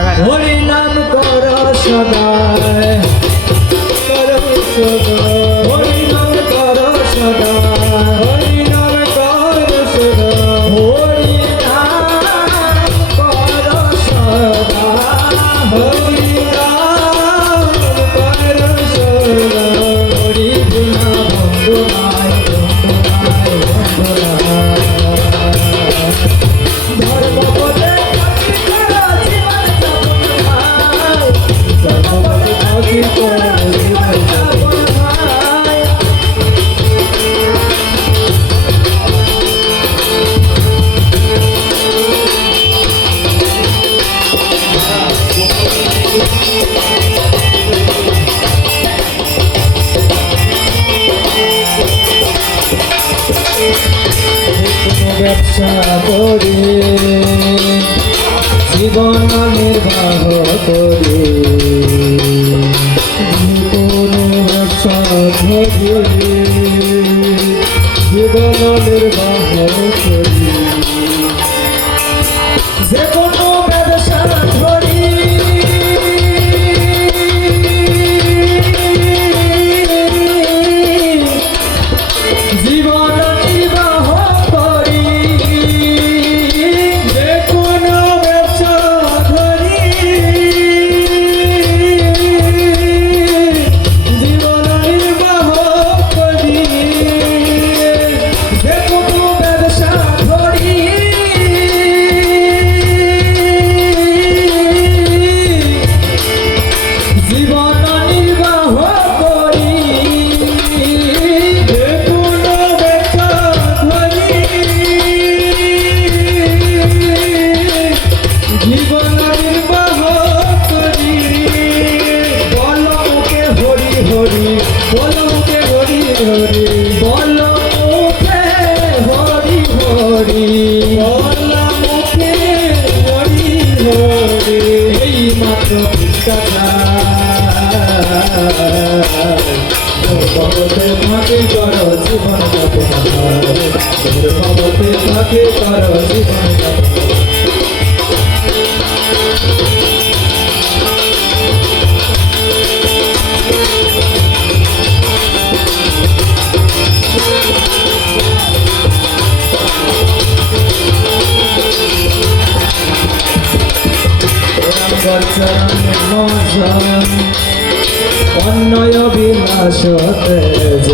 হরি নাম কর সদায় হরি নাম কর সদা হরি নাম কর সদা হরি নাম কর সদা হরি নাম কর সদা হরি বিনা বন্ধু নাই ধর্ম পদে ব্যবসা করে জীবন নির্বাহ করে কোনো ব্যবসা করে জীবন নির্বাহ করি যে কোনো ব্যবসা ধরি জীবন নির্বাহ করি যে কোনো ব্যবসা ধরি জীবন নির্বাহ করি যে কোনো ব্যবসা ধরি জীবন নির্বাহ করি যে কোনো ব্যবসা ধরি জীবন নির্বাহ করি বল মুখে হরি হরি বল মুখে হরি হরি বল মুখে হরি হরি বল মুখে হরি হরি এই মাত্র কথা ভগবতে থাকে কর জীবন ভগবতে থাকে কর জীবন অন্যয় বিলাস তেজ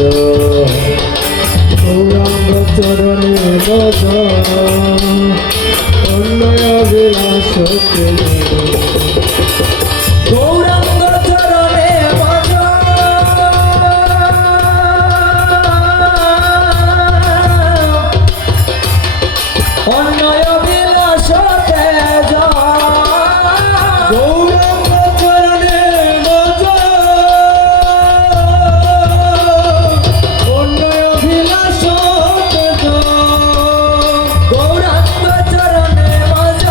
গৌরাঙ্গ চরণে বজ অন্যয় বিলাস তেজ গৌরাঙ্গ চরণে বজ অন্যয় বিলাস তেজ গৌরাঙ্গ চরণে বজ অন্যয় বিলাস তেজ গৌরাঙ্গ চরণে বজ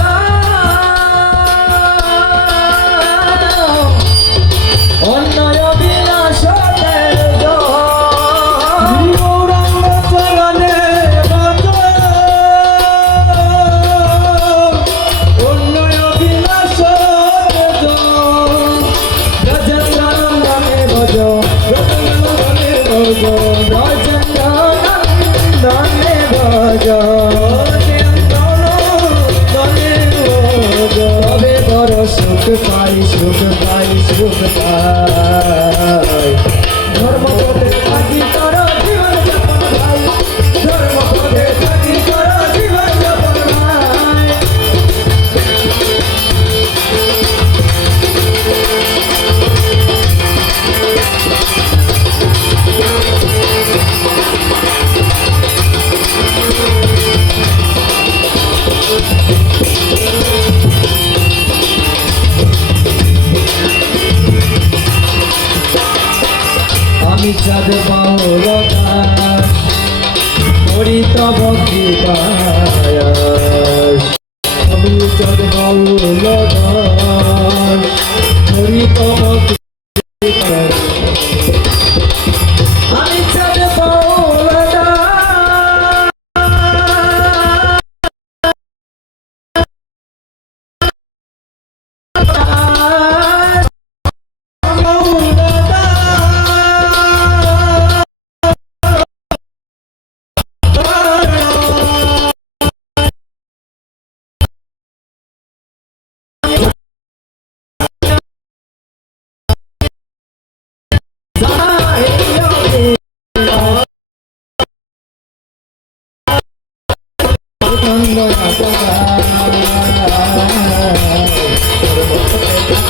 অন্যয় বিলাস তেজ গৌরাঙ্গ চরণে বজ অন্যয় বিলাস তেজ ব্রজেন্দ্রনন্দনে ভজ ব্রজেন্দ্রনন্দনে ভজ ব্রজেন্দ্রনন্দনে ভজ ব্রজেন্দ্রনন্দনে ভজ তবে বড় সুখ পাই সুখ পাই সুখ পাই ধর্মপদে থাকি কর জীবন যাপন ভাই ধর্মপদে থাকি কর জীবন যাপন ভাই আমি চাঁদ বাউল দাস হরি তব কৃপায়াস আমি চাঁদ বাউল দাস হরি তব কৃপায়াস আমি চাঁদ বাউল দাস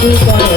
Bye.